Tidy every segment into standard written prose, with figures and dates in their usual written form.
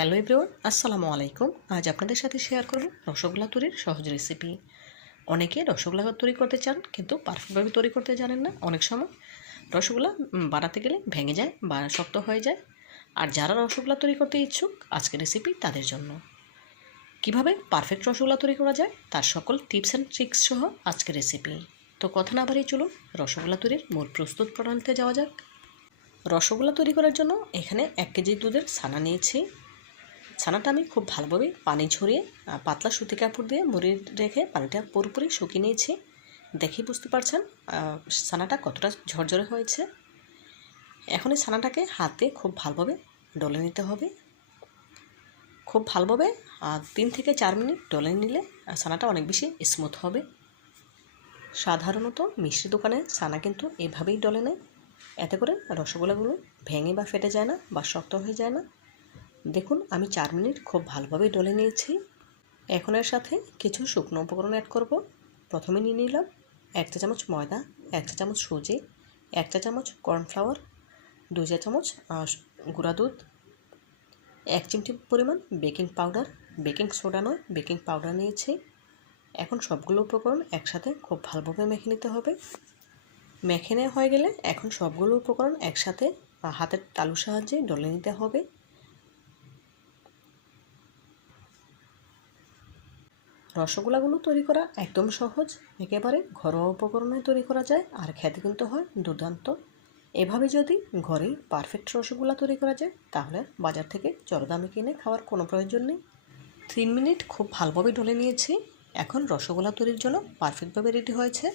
Hello everyone, আসসালামু আলাইকুম। আজ আপনাদের সাথে শেয়ার করব রসগোল্লা তৈরির সহজ রেসিপি। অনেকে রসগোল্লা তৈরি করতে চান কিন্তু পারফেক্টভাবে তৈরি করতে জানেন না। অনেক সময় রসগোল্লা বানাতে গেলে ভেঙে যায় বা শক্ত হয়ে যায়। আর যারা রসগোল্লা তৈরি করতে ইচ্ছুক, আজকের রেসিপি তাদের জন্য। কিভাবে পারফেক্ট রসগোল্লা তৈরি করা যায় তার সকল টিপস অ্যান্ড ট্রিক্স সহ আজকের রেসিপি। তো কথা না বাড়িয়ে চলুন রসগোল্লা তৈরির মূল প্রস্তুত প্রণালীতে যাওয়া যাক। রসগোল্লা তৈরি করার জন্য এখানে 1 কেজি দুধের ছানা নিয়েছি। ছানাটা আমি খুব ভালোভাবে পানি ঝরিয়ে পাতলা সুতি কাপড় দিয়ে মুড়িয়ে রেখে পানিটা পুরোপুরি শুকিয়ে নিয়েছি। দেখেই বুঝতে পারছেন ছানাটা কতটা ঝরঝরে হয়েছে। এখন এই ছানাটাকে হাতে খুব ভালোভাবে ডলে নিতে হবে। খুব ভালোভাবে 3 থেকে 4 মিনিট ডলে নিলে ছানাটা অনেক বেশি স্মুথ হবে। সাধারণত মিষ্টি দোকানে ছানা কিন্তু এভাবেই ডলে নেয়। এতে করে রসগোল্লাগুলো ভেঙে বা ফেটে যায় না বা শক্ত হয়ে যায় না। দেখুন আমি 4 মিনিট খুব ভালোভাবে ডলে নিয়েছি। এখন এর সাথে কিছু শুকনো উপকরণ অ্যাড করব। প্রথমে নিয়ে নিলাম 1 চা চামচ ময়দা, 1 চা চামচ সুজি, 1 চা চামচ কর্নফ্লাওয়ার, 2 চা চামচ গুঁড়া দুধ, 1 চিমটি পরিমাণ বেকিং পাউডার, বেকিং সোডা নয় বেকিং পাউডার নিয়েছি। এখন সবগুলো উপকরণ একসাথে খুব ভালোভাবে মেখে নিতে হবে। মেখে নেওয়া হয়ে গেলে এখন সবগুলো উপকরণ একসাথে হাতের তালুর সাহায্যে ডলে নিতে হবে। রসগোল্লাগুলো তৈরি করা একদম সহজ, একেবারে ঘরোয়া উপকরণে তৈরি করা যায় আর খেতে কিন্তু হয় দুর্দান্ত। এভাবে যদি ঘরেই পারফেক্ট রসগোল্লা তৈরি করা যায় তাহলে বাজার থেকে চড়া কিনে খাওয়ার কোনো প্রয়োজন নেই। 3 মিনিট খুব ভালোভাবে ডলে নিয়েছি। এখন রসগোল্লা তৈরির জন্য পারফেক্টভাবে রেডি হয়েছে।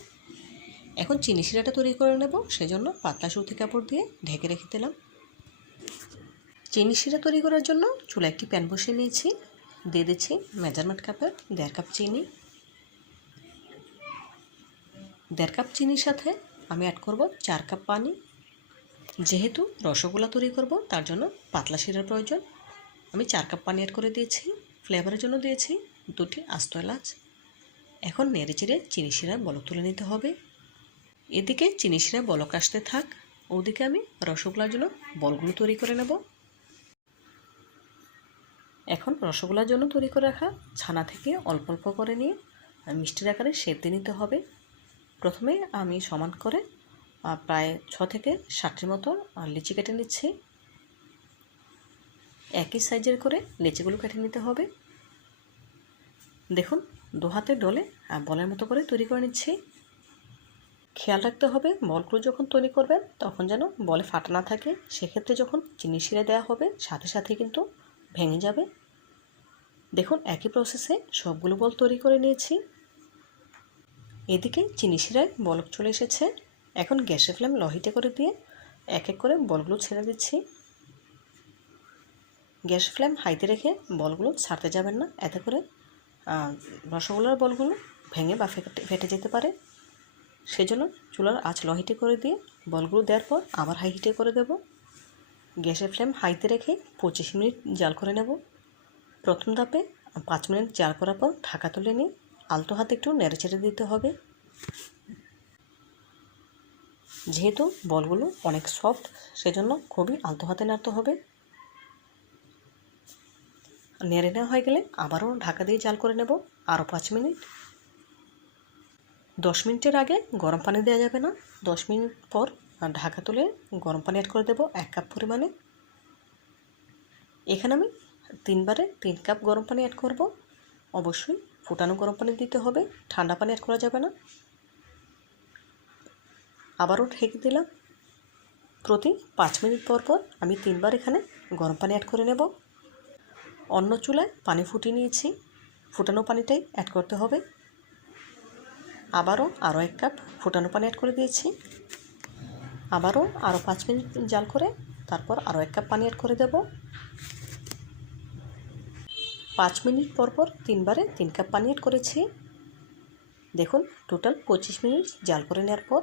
এখন চিনি শিরাটা তৈরি করে নেব, সেজন্য পাতলা সুতি কাপড় দিয়ে ঢেকে রেখে দিলাম। চিনি শিরা তৈরি করার জন্য চুলায় একটি প্যান বসিয়ে নিয়েছি। দিয়ে দিচ্ছি মেজারমেন্ট কাপের 1.5 কাপ চিনি। 1.5 কাপ চিনির সাথে আমি অ্যাড করব 4 কাপ পানি। যেহেতু রসগোল্লা তৈরি করব তার জন্য পাতলা শিরার প্রয়োজন। আমি 4 কাপ পানি অ্যাড করে দিয়েছি। ফ্লেভারের জন্য দিয়েছি 2টি আস্ত এলাচ। এখন নেড়েচেড়ে চিনি শিরার বলক তুলে নিতে হবে। এদিকে চিনি শিরা বলক আসতে থাক, ওদিকে আমি রসগোল্লার জন্য বলগুলো তৈরি করে নেব। এখন রসগোল্লার জন্য তৈরি করে রাখা ছানা থেকে অল্প অল্প করে নিয়ে মিষ্টির আকারে শেপ দিয়ে নিতে হবে। প্রথমে আমি সমান করে প্রায় 6 থেকে 7টির মতো লিচি কেটে নিচ্ছি। একই সাইজের করে লিচিগুলো কেটে নিতে হবে। দেখুন 2 হাতে ডলে বলের মতো করে তৈরি করে নিচ্ছি। খেয়াল রাখতে হবে বলগুলো যখন তৈরি করবেন তখন যেন বলে ফাটা না থাকে। সেক্ষেত্রে যখন চিনি শিরা দেওয়া হবে সাথে সাথে কিন্তু ভেঙে যাবে। দেখুন একই প্রসেসে সবগুলো বল তৈরি করে নিয়েছি। এদিকে চিনি শিরায় বলক চলে এসেছে। এখন গ্যাসের ফ্লেম লো হিটে করে দিয়ে এক এক করে বলগুলো ছেড়ে দিচ্ছি। গ্যাস ফ্লেম হাইতে রেখে বলগুলো ছাড়তে যাবেন না, এতে করে রসগোল্লার বলগুলো ভেঙে বা ফেটে যেতে পারে। সেজন্য চুলার আঁচ লো হিটে করে দিয়ে বলগুলো দেওয়ার পর আবার হাই হিটে করে দেব। গ্যাসের ফ্লেম হাইতে রেখে 25 মিনিট জাল করে নেব। প্রথম ধাপে 5 মিনিট জাল করার পর ঢাকা তুলে নিয়ে আলতো হাতে একটু নেড়েচেড়ে দিতে হবে। যেহেতু বলগুলো অনেক সফট সেজন্য খুবই আলতো হাতে নাড়তে হবে। নেড়ে নেওয়া হয়ে গেলে আবারও ঢাকা দিয়ে জাল করে নেব আরও 5 মিনিট। 10 মিনিটের আগে গরম পানি দেওয়া যাবে না। 10 মিনিট পর ঢাকা তুলে গরম পানি অ্যাড করে দেব 1 কাপ পরিমাণে। এখানে আমি 3 বারে 3 কাপ গরম পানি অ্যাড করব। অবশ্যই ফুটানো গরম পানি দিতে হবে, ঠান্ডা পানি অ্যাড করা যাবে না। আবারও ঢেকে দিলাম। প্রতি 5 মিনিট পর পর আমি 3 বার এখানে গরম পানি অ্যাড করে নেব। অন্য চুলায় পানি ফুটিয়ে নিয়েছি, ফুটানো পানিটাই অ্যাড করতে হবে। আরও 1 কাপ ফুটানো পানি অ্যাড করে দিয়েছি। আরও 5 মিনিট জাল করে তারপর আরও 1 কাপ পানি অ্যাড করে দেব। 5 মিনিট পর পর 3 বারে 3 কাপ পানি অ্যাড করেছি। দেখুন টোটাল 25 মিনিট জাল করে নেওয়ার পর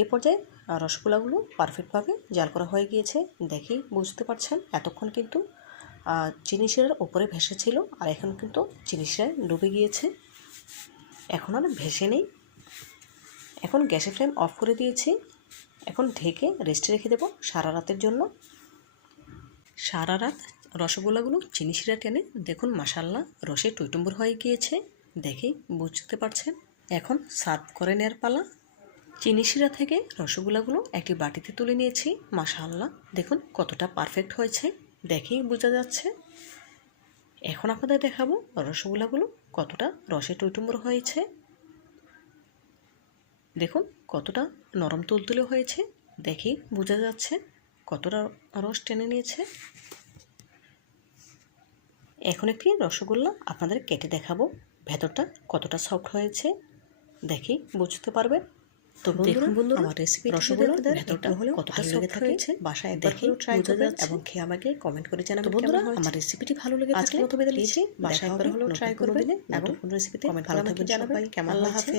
এই পর্যায়ে রসগোল্লাগুলো পারফেক্টভাবে জাল করা হয়ে গিয়েছে। দেখেই বুঝতে পারছেন এতক্ষণ কিন্তু চিনি শিরার উপরে ভেসে ছিল আর এখন কিন্তু চিনি শিরায় ডুবে গিয়েছে, এখন আর ভেসে নেই। এখন গ্যাসের ফ্লেম অফ করে দিয়েছি। এখন ঢেকে রেস্টে রেখে দেব সারা রাতের জন্য। সারা রাত রসগোল্লাগুলো চিনি শিরা টেনে দেখুন মাশাআল্লাহ রসে টইটুম্বুর হয়ে গিয়েছে। দেখেই বুঝতে পারছেন। এখন সার্ভ করে নেওয়ার পালা। চিনি শিরা থেকে রসগোল্লাগুলো একটি বাটিতে তুলে নিয়েছি। মাশাআল্লাহ দেখুন কতটা পারফেক্ট হয়েছে, দেখেই বোঝা যাচ্ছে। এখন আপনাদের দেখাবো রসগোল্লাগুলো কতটা রসে টইটুম্বুর হয়েছে। দেখুন কতটা নরম তুলতুলে হয়েছে, দেখেই বোঝা যাচ্ছে কতটা রস টেনে নিয়েছে। এখন একটি রসগোল্লা আপনাদের কেটে দেখাবো ভেতরটা কতটা সফট হয়েছে, দেখেই বুঝতে পারবেন। তো বন্ধুরা আমার রেসিপি রসগোল্লার ভেতরটা কতটা সফট হয়েছে বাসায় একবার হলেও ট্রাই করবেন এবং খেয়ে আমাকে কমেন্ট করে জানাবেন। বন্ধুরা আমার রেসিপিটি ভালো লেগে থাকলে মতো বেঁধে নিয়েছি বাসায় একবার হলেও ট্রাই করবেন এবং রেসিপিতে কমেন্ট করে জানাবেন কেমন হয়েছে।